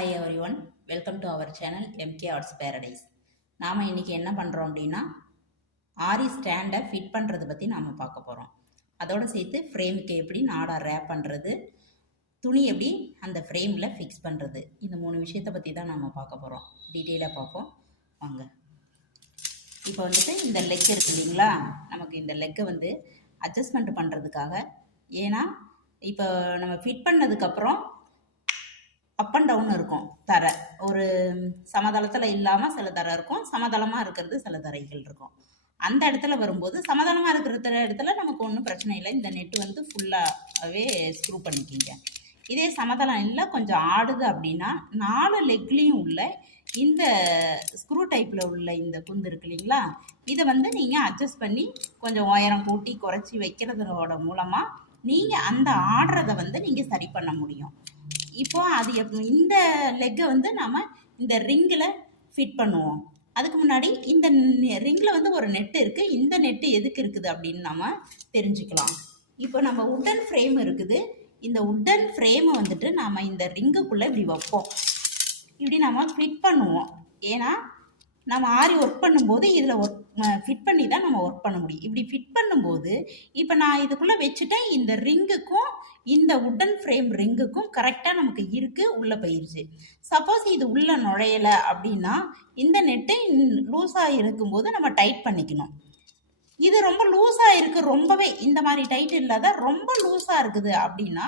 Hi everyone, welcome to our channel MK arts paradise. நாம் இன்றைக்கி என்ன பண்ணுறோம் அப்படின்னா, ஆரி ஸ்டாண்டை ஃபிட் பண்ணுறது பற்றி நாம் பார்க்க போகிறோம். அதோடு சேர்த்து ஃப்ரேமுக்கு எப்படி நாடா ரேப் பண்ணுறது, துணி எப்படி அந்த ஃப்ரேமில் ஃபிக்ஸ் பண்ணுறது, இந்த 3 விஷயத்தை பற்றி தான் நாம் பார்க்க போகிறோம். டீட்டெயிலாக பார்ப்போம் வாங்க. இப்போ வந்துட்டு இந்த லெக் இருக்குது இல்லைங்களா, நமக்கு இந்த லெக்கை வந்து அட்ஜஸ்ட்மெண்ட் பண்ணுறதுக்காக, ஏன்னா இப்போ நம்ம ஃபிட் பண்ணதுக்கப்புறம் அப் அண்ட் டவுன் இருக்கும் தரை. ஒரு சமதளத்தில் இல்லாமல் சில தரை இருக்கும், சமதளமாக இருக்கிறது சில தரைகள் இருக்கும். அந்த இடத்துல வரும்போது சமதளமாக இருக்கிற இடத்துல நமக்கு ஒன்றும் பிரச்சனை இல்லை, இந்த நெட்டு வந்து ஃபுல்லாகவே ஸ்க்ரூ பண்ணிக்கிங்க. இதே சமதளம் இல்லை கொஞ்சம் ஆடுது அப்படின்னா 4 லெக்லேயும் உள்ள இந்த ஸ்க்ரூ டைப்பில் உள்ள இந்த குந்து இருக்கு இல்லைங்களா, இதை வந்து நீங்கள் அட்ஜஸ்ட் பண்ணி கொஞ்சம் உயரம் கூட்டி குறைச்சி வைக்கிறதோட மூலமாக நீங்கள் அந்த ஆடுறதை வந்து நீங்கள் சரி பண்ண முடியும். இப்போ அது இந்த லெக்கை வந்து நாம் இந்த ரிங்கில் ஃபிட் பண்ணுவோம். அதுக்கு முன்னாடி இந்த ரிங்கில் வந்து ஒரு நெட்டு இருக்குது. இந்த நெட்டு எதுக்கு இருக்குது அப்படின்னு நம்ம தெரிஞ்சுக்கலாம். இப்போ நம்ம உட்டன் ஃப்ரேம் இருக்குது. இந்த உட்டன் ஃப்ரேமை வந்துட்டு நாம் இந்த ரிங்குக்குள்ளே இப்படி வைப்போம், இப்படி நம்ம ஃபிட் பண்ணுவோம். ஏன்னா நம்ம ஆரி ஒர்க் பண்ணும்போது இதில் ஃபிட் பண்ணி தான் நம்ம ஒர்க் பண்ண முடியும். இப்படி ஃபிட் பண்ணும்போது இப்போ நான் இதுக்குள்ளே வச்சுட்டேன், இந்த ரிங்குக்கும் இந்த உட்டன் ஃப்ரேம் ரிங்குக்கும் கரெக்டாக நமக்கு இருக்குது, உள்ளே போயிடுச்சு. சப்போஸ் இது உள்ளே நுழையலை அப்படின்னா இந்த நெட்டு லூஸாக இருக்கும்போது நம்ம டைட் பண்ணிக்கணும். இது ரொம்ப லூஸாக இருக்குது, ரொம்பவே இந்த மாதிரி டைட் இல்லாத ரொம்ப லூஸாக இருக்குது அப்படின்னா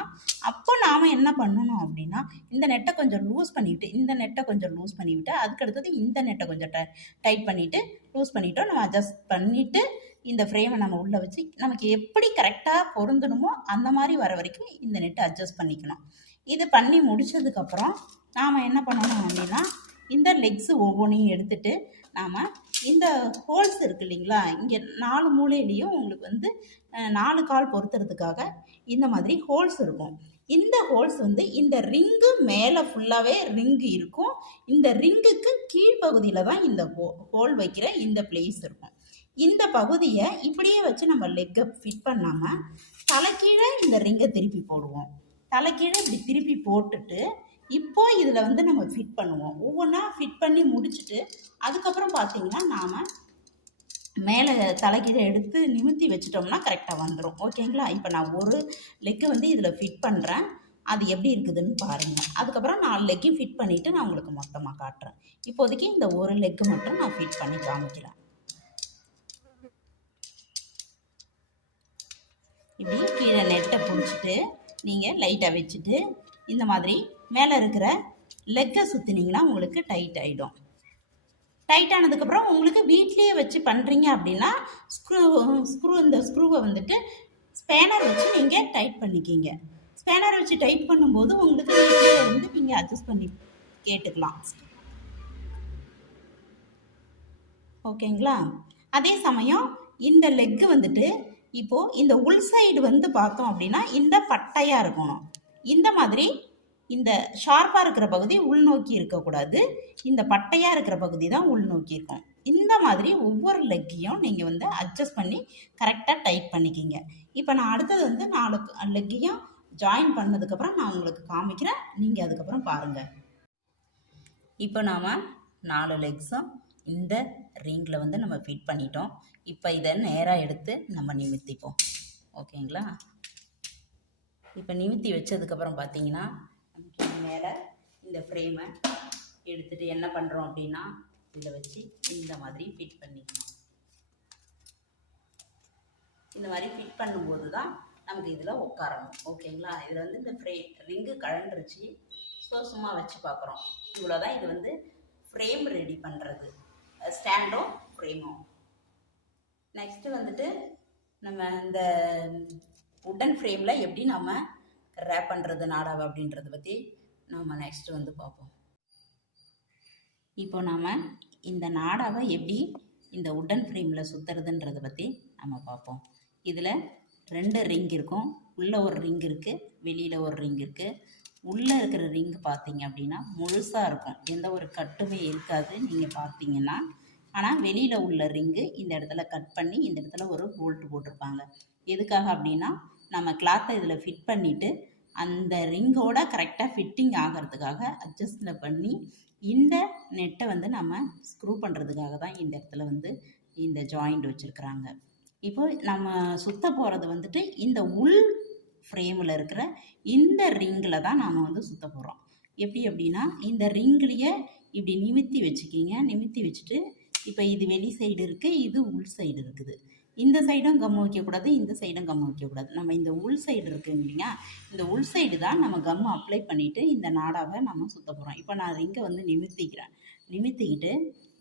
அப்போ நாம் என்ன பண்ணணும் அப்படின்னா, இந்த நெட்டை கொஞ்சம் லூஸ் பண்ணிவிட்டு இந்த நெட்டை கொஞ்சம் லூஸ் பண்ணிவிட்டு அதுக்கடுத்தது இந்த நெட்டை கொஞ்சம் டைட் பண்ணிவிட்டு லூஸ் பண்ணிவிட்டோம். நம்ம அட்ஜஸ்ட் பண்ணிவிட்டு இந்த ஃப்ரேமை நம்ம உள்ளே வச்சு நமக்கு எப்படி கரெக்டாக பொருந்தணுமோ அந்த மாதிரி வர வரைக்கும் இந்த நெட்டை அட்ஜஸ்ட் பண்ணிக்கணும். இது பண்ணி முடித்ததுக்கப்புறம் நாம் என்ன பண்ணணும் அப்படின்னா, இந்த லெக்ஸு ஒவ்வொன்றையும் எடுத்துகிட்டு நாம் இந்த ஹோல்ஸ் இருக்குது இல்லைங்களா, இங்கே 4 மூலையிலையும் உங்களுக்கு வந்து 4 கால் பொருத்துறதுக்காக இந்த மாதிரி ஹோல்ஸ் இருக்கும். இந்த ஹோல்ஸ் வந்து இந்த ரிங்கு மேலே ஃபுல்லாகவே ரிங்கு இருக்கும். இந்த ரிங்குக்கு கீழ்ப்பகுதியில் தான் இந்த ஹோல் வைக்கிற இந்த பிளேஸ் இருக்கும். இந்த பகுதியை இப்படியே வச்சு நம்ம லெக்கை ஃபிட் பண்ணாமல் தலைக்கீழே இந்த ரிங்கை திருப்பி போடுவோம். தலைக்கீழே இப்படி திருப்பி போட்டுட்டு இப்போ இதில் வந்து நம்ம ஃபிட் பண்ணுவோம். ஒவ்வொன்றா ஃபிட் பண்ணி முடிச்சுட்டு அதுக்கப்புறம் பார்த்தீங்கன்னா நாம் மேலே தலைக்கீழே எடுத்து நிமித்தி வச்சிட்டோம்னா கரெக்டாக வந்துடும். ஓகேங்களா? இப்போ நான் ஒரு லெக்கு வந்து இதில் ஃபிட் பண்ணுறேன், அது எப்படி இருக்குதுன்னு பாருங்கள். அதுக்கப்புறம் 4 லெக்கையும் ஃபிட் பண்ணிவிட்டு நான் உங்களுக்கு மொத்தமாக காட்டுறேன். இப்போதைக்கு இந்த ஒரு லெக்கு மட்டும் நான் ஃபிட் பண்ணி காமிக்கிறேன். இப்படி கீழே நெட்டை பிடிச்சிட்டு நீங்கள் லைட்டாக வச்சுட்டு இந்த மாதிரி மேலே இருக்கிற லெக்கை சுற்றினீங்கன்னா உங்களுக்கு டைட் ஆகிடும். டைட் ஆனதுக்கப்புறம் உங்களுக்கு வீட்லேயே வச்சு பண்ணுறீங்க அப்படின்னா இந்த ஸ்க்ரூவை வந்துட்டு ஸ்பேனர் வச்சு நீங்கள் டைட் பண்ணிக்கிங்க. ஸ்பேனர் வச்சு டைட் பண்ணும்போது உங்களுக்கு வீட்லேயே வந்து நீங்கள் அட்ஜஸ்ட் பண்ணி கேட்டுக்கலாம். ஓகேங்களா? அதே சமயம் இந்த லெக்கு வந்துட்டு இப்போது இந்த உள் சைடு வந்து பார்த்தோம் அப்படின்னா இந்த பட்டையாக இருக்கணும். இந்த மாதிரி இந்த ஷார்ப்பாக இருக்கிற பகுதி உள்நோக்கி இருக்கக்கூடாது, இந்த பட்டையாக இருக்கிற பகுதி தான் உள்நோக்கி இருக்கும். இந்த மாதிரி ஒவ்வொரு லெக்கையும் நீங்கள் வந்து அட்ஜஸ்ட் பண்ணி கரெக்டாக டைட் பண்ணிக்கிங்க. இப்போ நான் அடுத்தது வந்து 4 லெக்கையும் ஜாயின் பண்ணதுக்கப்புறம் நான் உங்களுக்கு காமிக்கிறேன், நீங்கள் அதுக்கப்புறம் பாருங்கள். இப்போ நாம் 4 லெக்ஸும் இந்த ரிங்கில் வந்து நம்ம ஃபிட் பண்ணிட்டோம். இப்போ இதை நேராக எடுத்து நம்ம நிமித்திப்போம். ஓகேங்களா? இப்போ நிமித்தி வச்சதுக்கப்புறம் பார்த்தீங்கன்னா மேலே இந்த ஃப்ரேமை எடுத்துகிட்டு என்ன பண்ணுறோம் அப்படின்னா இதில் வச்சு இந்த மாதிரி ஃபிட் பண்ணிக்கணும். இந்த மாதிரி ஃபிட் பண்ணும்போது தான் நமக்கு இதில் உட்காரணும். ஓகேங்களா? இதில் வந்து இந்த ரிங்கு கழண்டுருச்சு, ஸோ சும்மா வச்சு பார்க்குறோம். இவ்வளோதான். இது வந்து ஃப்ரேம் ரெடி பண்ணுறது, ஸ்டாண்டும் ஃப்ரேமும். நெக்ஸ்ட்டு வந்துட்டு நம்ம இந்த உட்டன் ஃப்ரேமில் எப்படி நம்ம ரேப் பண்ணுறது நாடாவை அப்படின்றத பற்றி நாம் நெக்ஸ்ட்டு வந்து பார்ப்போம். இப்போ நாம் இந்த நாடாவை எப்படி இந்த உட்டன் ஃப்ரேமில் சுற்றுறதுன்றதை பற்றி நம்ம பார்ப்போம். இதில் 2 ரிங் இருக்கும். உள்ளே ஒரு ரிங் இருக்குது, வெளியில் ஒரு ரிங் இருக்குது. உள்ளே இருக்கிற ரிங் பார்த்தீங்க அப்படின்னா முழுசாக இருக்கும், எந்த ஒரு கட்டுமே இருக்காது நீங்கள் பார்த்தீங்கன்னா. ஆனால் வெளியில் உள்ள ரிங்கு இந்த இடத்துல கட் பண்ணி இந்த இடத்துல ஒரு போல்ட்டு போட்டிருப்பாங்க. எதுக்காக அப்படின்னா நம்ம கிளாத்தை இதில் ஃபிட் பண்ணிவிட்டு அந்த ரிங்கோட கரெக்டாக ஃபிட்டிங் ஆகிறதுக்காக அட்ஜஸ்டில் பண்ணி இந்த நெட்டை வந்து நம்ம ஸ்க்ரூ பண்ணுறதுக்காக தான் இந்த இடத்துல வந்து இந்த ஜாயிண்ட் வச்சுருக்குறாங்க. இப்போ நம்ம சுத்த போகிறது வந்துட்டு இந்த உள் ஃப்ரேமில் இருக்கிற இந்த ரிங்கில் தான் நாம் வந்து சுத்த போகிறோம். எப்படி அப்படின்னா இந்த ரிங்லேயே இப்படி நிமித்தி வச்சுக்கிங்க. நிமித்தி வச்சுட்டு இப்போ இது வெளி சைடு இருக்குது, இது உள் சைடு இருக்குது. இந்த சைடும் கம் வைக்கக்கூடாது, இந்த சைடும் கம் வைக்கக்கூடாது. நம்ம இந்த உள் சைடு இருக்குங்க இல்லையா, இந்த உள் சைடு தான் நம்ம கம் அப்ளை பண்ணிவிட்டு இந்த நாடாவை நம்ம சுத்த போகிறோம். இப்போ நான் ரிங்கை வந்து நிமித்திக்கிறேன். நிமித்திக்கிட்டு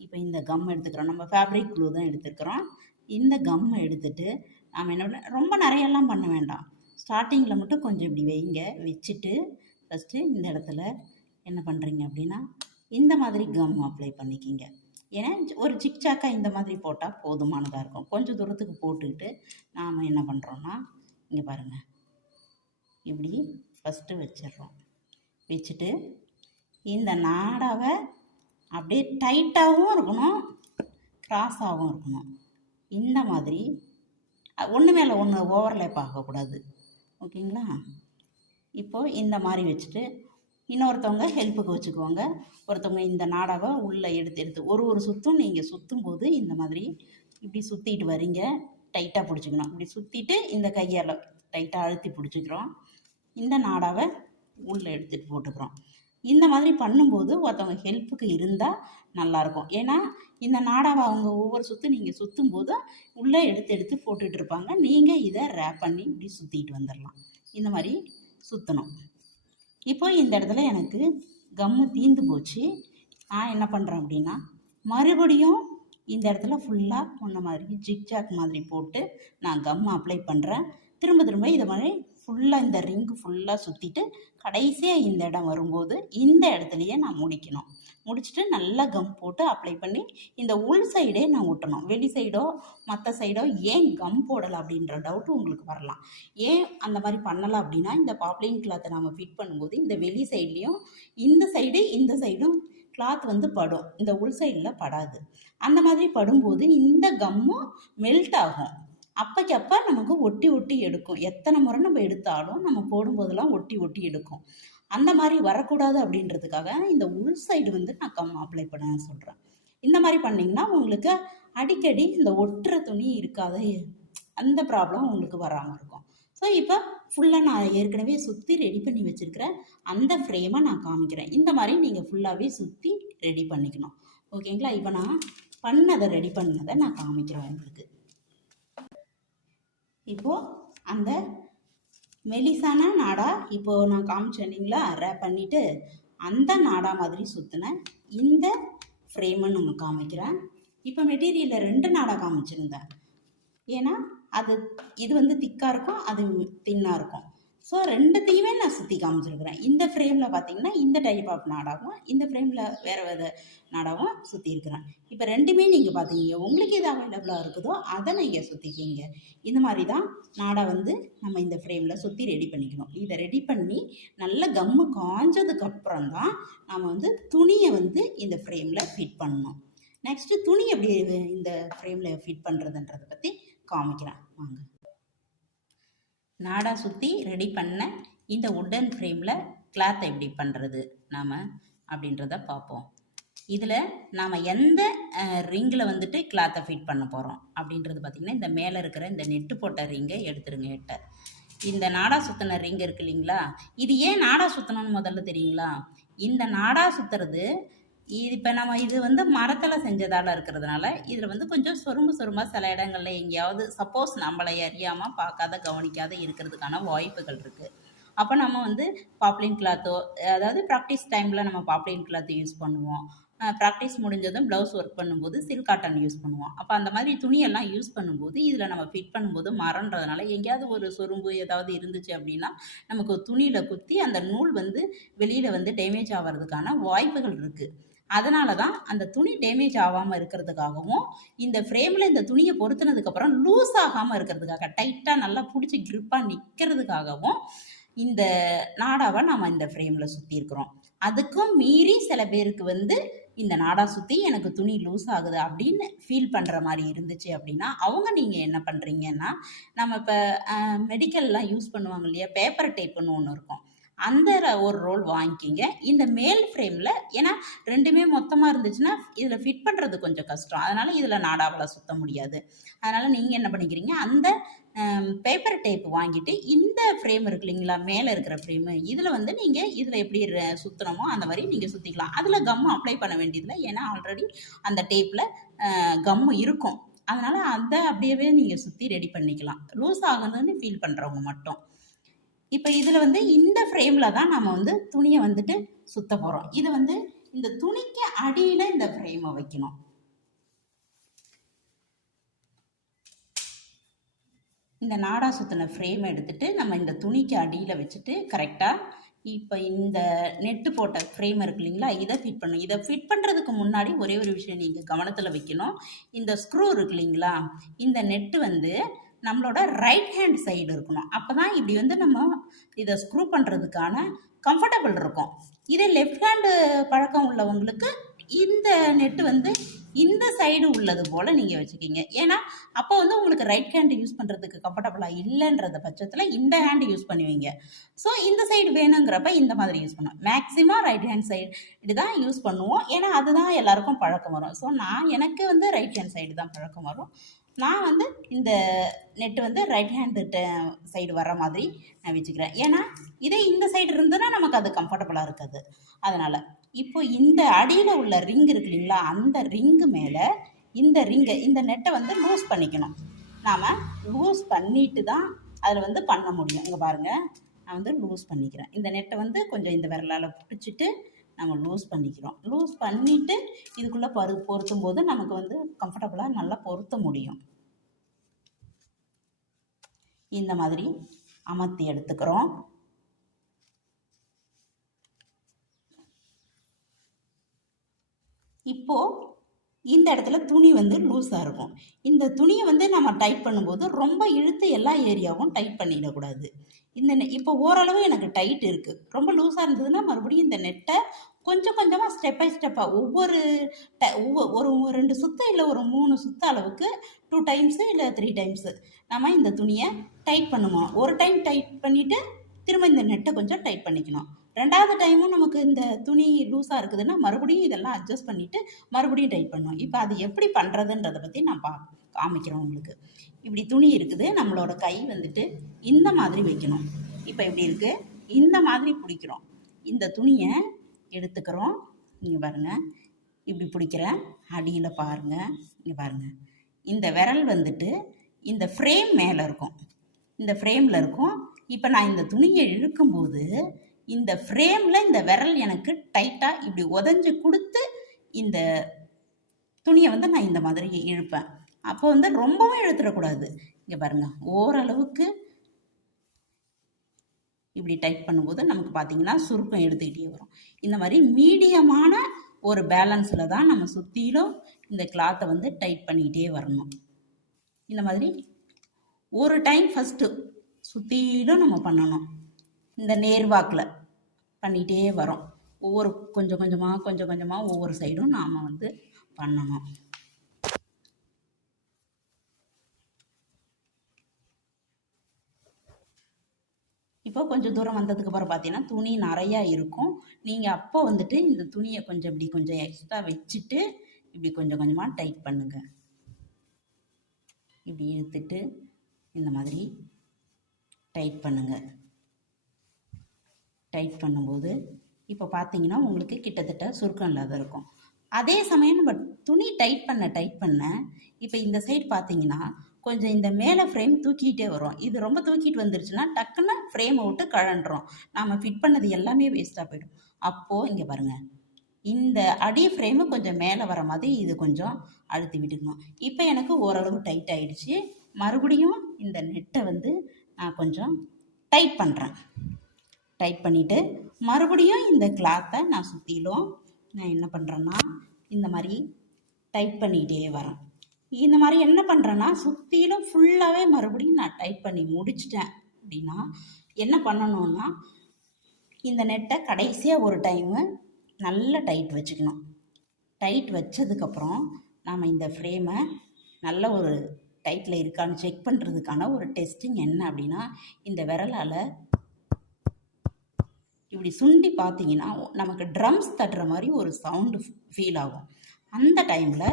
இப்போ இந்த கம் எடுத்துக்கிறோம். நம்ம ஃபேப்ரிக் க்ளூ தான் எடுத்துக்கிறோம். இந்த கம்மை எடுத்துட்டு நாம் என்ன பண்ண, ரொம்ப நிறையெல்லாம் பண்ண வேண்டாம். ஸ்டார்டிங்கில் மட்டும் கொஞ்சம் இப்படி வைங்க. வச்சுட்டு ஃபஸ்ட்டு இந்த இடத்துல என்ன பண்ணுறீங்க அப்படின்னா இந்த மாதிரி கம் அப்ளை பண்ணிக்கிங்க. ஏன்னா ஒரு ஜிக்ஜாக்காக இந்த மாதிரி போட்டால் போதுமானதாக இருக்கும். கொஞ்சம் தூரத்துக்கு போட்டுக்கிட்டு நாம் என்ன பண்ணுறோன்னா இங்கே பாருங்கள், இப்படி ஃபஸ்ட்டு வச்சிடுறோம். வச்சுட்டு இந்த நாடாவை அப்படியே டைட்டாகவும் இருக்கணும், கிராஸாகவும் இருக்கணும். இந்த மாதிரி ஒன்று மேலே ஒன்று ஓவர்லேப் ஆகக்கூடாது. ஓகேங்களா? இப்போது இந்த மாதிரி வச்சுட்டு இன்னொருத்தவங்க ஹெல்ப்புக்கு வச்சுக்குவாங்க. ஒருத்தவங்க இந்த நாடாவை உள்ளே எடுத்து ஒரு சுற்றும் நீங்கள் சுற்றும் போது இந்த மாதிரி இப்படி சுற்றிட்டு வரீங்க. டைட்டாக பிடிச்சிக்கணும். இப்படி சுற்றிட்டு இந்த கையால் டைட்டாக அழுத்தி பிடிச்சிக்கிறோம். இந்த நாடாவை உள்ளே எடுத்துகிட்டு போட்டுக்கிறோம். இந்த மாதிரி பண்ணும்போது ஒருத்தவங்க ஹெல்ப்புக்கு இருந்தால் நல்லாயிருக்கும். ஏன்னா இந்த நாடாவை அவங்க ஒவ்வொரு சுற்று நீங்கள் சுற்றும் போது உள்ளே எடுத்து போட்டுட்டு இருப்பாங்க. நீங்கள் இதை ரேப் பண்ணி இப்படி சுற்றிட்டு வந்துடலாம். இந்த மாதிரி சுற்றணும். இப்போ இந்த இடத்துல எனக்கு கம்மு தீந்து போச்சு. நான் என்ன பண்ணுறேன் அப்படின்னா மறுபடியும் இந்த இடத்துல ஃபுல்லாக முன்ன மாதிரி ஜிக்ஜாக் மாதிரி போட்டு நான் கம்மு அப்ளை பண்ணுறேன். திரும்ப இதை மாதிரி ஃபுல்லாக இந்த ரிங்கு ஃபுல்லாக சுற்றிட்டு கடைசியாக இந்த இடம் வரும்போது இந்த இடத்துலையே நான் முடிக்கணும். முடிச்சுட்டு நல்லா கம் போட்டு அப்ளை பண்ணி இந்த உள் சைடே நான் ஒட்டணும். வெளி சைடோ மற்ற சைடோ ஏன் கம் போடலை அப்படின்ற டவுட்டு உங்களுக்கு வரலாம். ஏன் அந்த மாதிரி பண்ணலை அப்படின்னா இந்த பாப்ளின் கிளாத்தை நம்ம ஃபிட் பண்ணும்போது இந்த வெளி சைட்லேயும் இந்த சைடும் கிளாத் வந்து படும். இந்த உள் சைடில் படாது. அந்த மாதிரி படும்போது இந்த கம்மும் மெல்ட் ஆகும். அப்போ நமக்கு ஒட்டி எடுக்கும். எத்தனை முறை நம்ம எடுத்தாலும் நம்ம போடும்போதெல்லாம் ஒட்டி எடுக்கும். அந்த மாதிரி வரக்கூடாது அப்படின்றதுக்காக இந்த உள் சைடு வந்து நான் கம் அப்ளை பண்ண சொல்கிறேன். இந்த மாதிரி பண்ணிங்கன்னா உங்களுக்கு அடிக்கடி இந்த ஒட்டுற துணி இருக்காத அந்த ப்ராப்ளம் உங்களுக்கு வராமல் இருக்கும். ஸோ இப்போ ஃபுல்லாக நான் ஏற்கனவே சுற்றி ரெடி பண்ணி வச்சுருக்கிறேன். அந்த ஃப்ரேமை நான் காமிக்கிறேன். இந்த மாதிரி நீங்கள் ஃபுல்லாகவே சுற்றி ரெடி பண்ணிக்கணும். ஓகேங்களா? இப்போ நான் ரெடி பண்ணதை நான் காமிக்கிறேன் உங்களுக்கு. இப்போது அந்த மெலிசான நாடா இப்போது நான் காமிச்சேன் இல்லைங்களா, ரேப் பண்ணிவிட்டு அந்த நாடா மாதிரி சுற்றின இந்த ஃப்ரேமை நம்ம காமிக்கிறேன். இப்போ மெட்டீரியலில் 2 நாடா காமிச்சிருந்தேன். ஏன்னா இது வந்து திக்காக இருக்கும், அது தின்னாக இருக்கும். ஸோ ரெண்டுத்தையுமே நான் சுற்றி காமிச்சிருக்கிறேன். இந்த ஃப்ரேமில் பார்த்தீங்கன்னா இந்த டைப் ஆஃப் நாடாவும் இந்த ஃப்ரேமில் வேறு நாடாவும் சுற்றிருக்கிறேன். இப்போ ரெண்டுமே நீங்கள் பார்த்தீங்க, உங்களுக்கு எது அவைலபிளாக இருக்குதோ அதை நீங்கள் சுற்றிக்கிங்க. இந்த மாதிரி தான் நாடா வந்து நம்ம இந்த ஃப்ரேமில் சுற்றி ரெடி பண்ணிக்கணும். இதை ரெடி பண்ணி நல்ல கம்மு காஞ்சதுக்கப்புறம் தான் நம்ம வந்து துணியை வந்து இந்த ஃப்ரேமில் ஃபிட் பண்ணணும். நெக்ஸ்ட்டு துணி எப்படி இந்த ஃப்ரேமில் ஃபிட் பண்ணுறதுன்றதை பற்றி காமிக்கிறேன் வாங்க. நாடா சுற்றி ரெடி பண்ண இந்த உட்டன் ஃப்ரேமில் கிளாத்தை எப்படி பண்ணுறது நாம் அப்படின்றத பார்ப்போம். இதில் நாம் எந்த ரிங்கில் வந்துட்டு கிளாத்தை ஃபிட் பண்ண போகிறோம் அப்படின்றது பார்த்திங்கன்னா இந்த மேலே இருக்கிற இந்த நெட்டு போட்ட ரிங்கை எடுத்துருங்க. இந்த நாடா சுற்றின ரிங் இருக்கு இல்லைங்களா, இது ஏன் நாடா சுற்றணும்னு முதல்ல தெரியுங்களா? இந்த நாடா சுற்றுறது இப்போ நம்ம இது வந்து மரத்தில் செஞ்சதால் இருக்கிறதுனால இதில் வந்து கொஞ்சம் சொரும்பாக சில இடங்களில் எங்கேயாவது சப்போஸ் நம்மளை அறியாமல் பார்க்காத கவனிக்காத இருக்கிறதுக்கான வாய்ப்புகள் இருக்குது. அப்போ நம்ம வந்து பாப்ளின் கிளாத்தோ, அதாவது ப்ராக்டிஸ் டைமில் நம்ம பாப்ளின் கிளாத்து யூஸ் பண்ணுவோம். ப்ராக்டிஸ் முடிஞ்சதும் ப்ளவுஸ் ஒர்க் பண்ணும்போது சில்க் காட்டன் யூஸ் பண்ணுவோம். அப்போ அந்த மாதிரி துணியெல்லாம் யூஸ் பண்ணும்போது இதில் நம்ம ஃபிட் பண்ணும்போது மரன்றதுனால எங்கேயாவது ஒரு சொரும்பு ஏதாவது இருந்துச்சு அப்படின்னா நமக்கு துணியில் குத்தி அந்த நூல் வந்து வெளியில் வந்து டேமேஜ் ஆகிறதுக்கான வாய்ப்புகள் இருக்குது. அதனால தான் அந்த துணி டேமேஜ் ஆகாமல் இருக்கிறதுக்காகவும் இந்த ஃப்ரேமில் இந்த துணியை பொருத்தினதுக்கப்புறம் லூஸ் ஆகாமல் இருக்கிறதுக்காக டைட்டாக நல்லா பிடிச்சி கிரிப்பாக நிற்கிறதுக்காகவும் இந்த நாடாவை நம்ம இந்த ஃப்ரேமில் சுற்றியிருக்கிறோம். அதுக்கும் மீறி சில பேருக்கு வந்து இந்த நாடா சுற்றி எனக்கு துணி லூஸ் ஆகுது அப்படின்னு ஃபீல் பண்ணுற மாதிரி இருந்துச்சு அப்படின்னா நீங்கள் என்ன பண்ணுறீங்கன்னா, நம்ம இப்போ மெடிக்கல்லாம் யூஸ் பண்ணுவாங்க இல்லையா, பேப்பர் டேப்புன்னு ஒன்று இருக்கும். அந்த ஒரு ரோல் வாங்கிக்கிங்க. இந்த மேல் ஃப்ரேமில், ஏன்னா ரெண்டுமே மொத்தமாக இருந்துச்சுன்னா இதில் ஃபிட் பண்ணுறது கொஞ்சம் கஷ்டம். அதனால் இதில் நாடாவில் சுற்ற முடியாது. அதனால் நீங்கள் என்ன பண்ணிக்கிறீங்க, அந்த பேப்பர் டேப் வாங்கிட்டு இந்த ஃப்ரேம் இருக்கு இல்லைங்களா, மேலே இருக்கிற ஃப்ரேமு, இதில் நீங்கள் இதில் எப்படி சுற்றணுமோ அந்த மாதிரி நீங்கள் சுற்றிக்கலாம். அதில் கம்மு அப்ளை பண்ண வேண்டியதில்லை, ஏன்னா ஆல்ரெடி அந்த டேப்பில் கம்மு இருக்கும். அதனால் அதை அப்படியே நீங்கள் சுற்றி ரெடி பண்ணிக்கலாம், லூஸ் ஆகுதுன்னு ஃபீல் பண்ணுறவங்க மட்டும். இப்போ இதில் இந்த ஃப்ரேமில் தான் நம்ம துணியை சுற்ற போகிறோம். இது இந்த துணிக்கு அடியில் இந்த ஃப்ரேமை வைக்கணும். இந்த நாடா சுற்றின ஃப்ரேம் எடுத்துகிட்டு நம்ம இந்த துணிக்கு அடியில் வச்சுட்டு கரெக்டாக இப்போ இந்த நெட்டு போட்ட ஃப்ரேம் இருக்கு இல்லைங்களா, இதை ஃபிட் பண்ணணும். இதை ஃபிட் பண்ணுறதுக்கு முன்னாடி ஒரே ஒரு விஷயம் நீங்கள் கவனத்தில் வைக்கணும். இந்த ஸ்க்ரூ இருக்கு இல்லைங்களா, இந்த நெட்டு நம்மளோட ரைட் ஹேண்ட் சைடு இருக்கணும். அப்போ தான் இப்படி நம்ம இதை ஸ்க்ரூ பண்ணுறதுக்கான கம்ஃபர்டபுள் இருக்கும். இதே லெஃப்ட் ஹேண்டு பழக்கம் உள்ளவங்களுக்கு இந்த நெட்டு இந்த சைடு உள்ளது போல் நீங்கள் வச்சுக்கிங்க. ஏன்னா அப்போ உங்களுக்கு ரைட் ஹேண்டு யூஸ் பண்ணுறதுக்கு கம்ஃபர்டபுளாக இல்லைன்றத பட்சத்தில் இந்த ஹேண்டு யூஸ் பண்ணுவீங்க. ஸோ இந்த சைடு வேணுங்கிறப்ப இந்த மாதிரி யூஸ் பண்ணுவோம். மேக்ஸிமம் ரைட் ஹேண்ட் சைடு தான் யூஸ் பண்ணுவோம், ஏன்னா அதுதான் எல்லாருக்கும் பழக்கம் வரும். ஸோ எனக்கு ரைட் ஹேண்ட் சைடு தான் பழக்கம் வரும். நான் இந்த நெட்டு ரைட் ஹேண்டு சைடு வர மாதிரி நான் வச்சுக்கிறேன். ஏன்னா இதே இந்த சைடு இருந்ததுன்னா நமக்கு அது கம்ஃபர்டபுளாக இருக்காது. அதனால் இப்போ இந்த அடியில் உள்ள ரிங் இருக்கு இல்லைங்களா, அந்த ரிங்கு மேலே இந்த நெட்டை லூஸ் பண்ணிக்கணும். நாம் லூஸ் பண்ணிட்டு தான் அதில் பண்ண முடியும். இங்கே பாருங்கள், நான் லூஸ் பண்ணிக்கிறேன். இந்த நெட்டை கொஞ்சம் இந்த விரலால் பிடிச்சிட்டு நம்ம லூஸ் பண்ணிக்கிறோம். லூஸ் பண்ணிவிட்டு இதுக்குள்ளே பொருத்தும் போது நமக்கு கம்ஃபர்டபுளாக நல்லா பொருத்த முடியும். இந்த மாதிரி அமர்த்தி எடுத்துக்கிறோம். இப்போது இந்த இடத்துல துணி லூஸாக இருக்கும். இந்த துணியை நம்ம டைட் பண்ணும்போது ரொம்ப இழுத்து எல்லா ஏரியாவும் டைட் பண்ணிடக்கூடாது. இப்போ ஓரளவு எனக்கு டைட் இருக்குது. ரொம்ப லூஸாக இருந்ததுன்னா மறுபடியும் இந்த நெட்டை கொஞ்சம் கொஞ்சமாக ஸ்டெப் பை ஸ்டெப்பாக ஒவ்வொரு ஒரு 2 சுற்று இல்லை ஒரு 3 சுற்று அளவுக்கு 2 டைம்ஸு இல்லை 3 டைம்ஸு நம்ம இந்த துணியை டைட் பண்ணுவோம். ஒரு டைம் டைட் பண்ணிவிட்டு திரும்ப இந்த நெட்டை கொஞ்சம் டைட் பண்ணிக்கணும். 2வது டைமும் நமக்கு இந்த துணி லூஸாக இருக்குதுன்னா மறுபடியும் இதெல்லாம் அட்ஜஸ்ட் பண்ணிவிட்டு மறுபடியும் டைட் பண்ணணும். இப்போ அது எப்படி பண்ணுறதுன்றதை பற்றி நான் காமிக்கிறேன் உங்களுக்கு. இப்படி துணி இருக்குது, நம்மளோட கை இந்த மாதிரி வைக்கணும். இப்போ இப்படி இருக்குது, இந்த மாதிரி பிடிக்கிறோம். இந்த துணியை எடுத்துக்கிறோம். இங்கே பாருங்கள், இப்படி பிடிக்கிறேன். அடியில் பாருங்கள், இங்கே பாருங்கள், இந்த விரல் இந்த ஃப்ரேம் மேலே இருக்கும், இந்த ஃப்ரேமில் இருக்கும். இப்போ நான் இந்த துணியை இழுக்கும்போது இந்த ஃப்ரேமில் இந்த விரல் எனக்கு டைட்டாக இப்படி உதஞ்சி கொடுத்து இந்த துணியை நான் இந்த மாதிரி இழுப்பேன். அப்போ ரொம்பவும் இழுத்துடக்கூடாது. இங்கே பாருங்கள், ஓரளவுக்கு இப்படி டைட் பண்ணும்போது நமக்கு பார்த்திங்கன்னா சுருக்கம் எடுத்துக்கிட்டே வரும். இந்த மாதிரி மீடியமான ஒரு பேலன்ஸில் தான் நம்ம சுற்றிலும் இந்த கிளாத்தை டைட் பண்ணிக்கிட்டே வரணும். இந்த மாதிரி ஒரு டைம் ஃபஸ்ட்டு சுற்றிலும் நம்ம பண்ணணும். இந்த நேர்வாக்கில் பண்ணிகிட்டே வரோம். கொஞ்சம் கொஞ்சமாக ஒவ்வொரு சைடும் நாம் பண்ணணும். இப்போ கொஞ்சம் தூரம் வந்ததுக்கப்புறம் பார்த்தீங்கன்னா துணி நிறையா இருக்கும். நீங்கள் அப்போ இந்த துணியை கொஞ்சம் எக்ஸ்ட்ரா வச்சுட்டு இப்படி கொஞ்சம் கொஞ்சமாக டைட் பண்ணுங்கள். இப்படி இழுத்துட்டு இந்த மாதிரி டைட் பண்ணுங்கள். டைட் பண்ணும்போது இப்போ பார்த்தீங்கன்னா உங்களுக்கு கிட்டத்தட்ட சுருக்கம் இல்லாத இருக்கும். அதே சமயம் நம்ம துணி டைட் பண்ண இப்போ இந்த சைடு பார்த்தீங்கன்னா கொஞ்சம் இந்த மேலே ஃப்ரேம் தூக்கிட்டே வரும். இது ரொம்ப தூக்கிட்டு வந்துருச்சுன்னா டக்குன்னு ஃப்ரேமை விட்டு கழண்டுறோம். நாம் ஃபிட் பண்ணது எல்லாமே வேஸ்ட்டாக போயிடும். அப்போது இங்கே பாருங்கள், இந்த அடி ஃப்ரேமு கொஞ்சம் மேலே வர மாதிரி இது கொஞ்சம் அழுத்தி விட்டுக்கணும். இப்போ எனக்கு ஓரளவு டைட் ஆகிடுச்சு. மறுபடியும் இந்த நெட்டை நான் கொஞ்சம் டைட் பண்ணுறேன். டைட் பண்ணிவிட்டு மறுபடியும் இந்த கிளாத்தை நான் சுற்றிலும் நான் என்ன பண்ணுறேன்னா இந்த மாதிரி டைட் பண்ணிகிட்டே வரேன். இந்த மாதிரி என்ன பண்ணுறேன்னா சுற்றிலும் ஃபுல்லாகவே மறுபடியும் நான் டைட் பண்ணி முடிச்சிட்டேன். அப்படின்னா என்ன பண்ணணும்னா இந்த நெட்டை கடைசியாக ஒரு டைமு நல்லா டைட் வச்சுக்கணும். டைட் வச்சதுக்கப்புறம் நாம் இந்த ஃப்ரேமை நல்ல ஒரு டைட்டில் இருக்கான்னு செக் பண்ணுறதுக்கான ஒரு டெஸ்டிங் என்ன அப்படின்னா, இந்த விரலால் இப்படி சுண்டி பார்த்தீங்கன்னா நமக்கு ட்ரம்ஸ் தட்டுற மாதிரி ஒரு சவுண்டு ஃபீல் ஆகும். அந்த டைமில்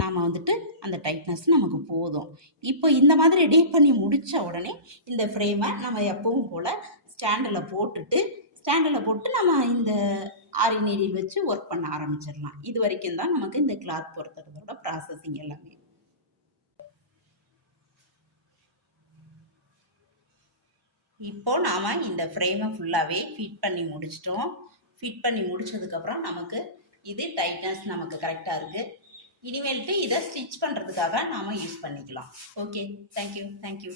நாம் வந்துட்டு அந்த டைட்னஸ் நமக்கு போதும். இப்போ இந்த மாதிரி ரெடி பண்ணி முடித்த உடனே இந்த ஃப்ரேமை நம்ம எப்பவும் போல் ஸ்டாண்டில் போட்டு நம்ம இந்த ஆரி நீடில் வச்சு ஒர்க் பண்ண ஆரம்பிச்சிடலாம். இது வரைக்கும் தான் நமக்கு இந்த கிளாத் பொறுத்துறதோட ப்ராசஸிங் எல்லாமே. இப்போ நாம் இந்த ஃப்ரேமை ஃபுல்லாகவே ஃபிட் பண்ணி முடிச்சிட்டோம். ஃபிட் பண்ணி முடிச்சதுக்கப்புறம் நமக்கு இது டைட்னஸ் நமக்கு கரெக்டாக இருக்குது. இனிமேல்ட்டு இதை ஸ்டிச் பண்ணுறதுக்காக நாம் யூஸ் பண்ணிக்கலாம். Okay, thank you.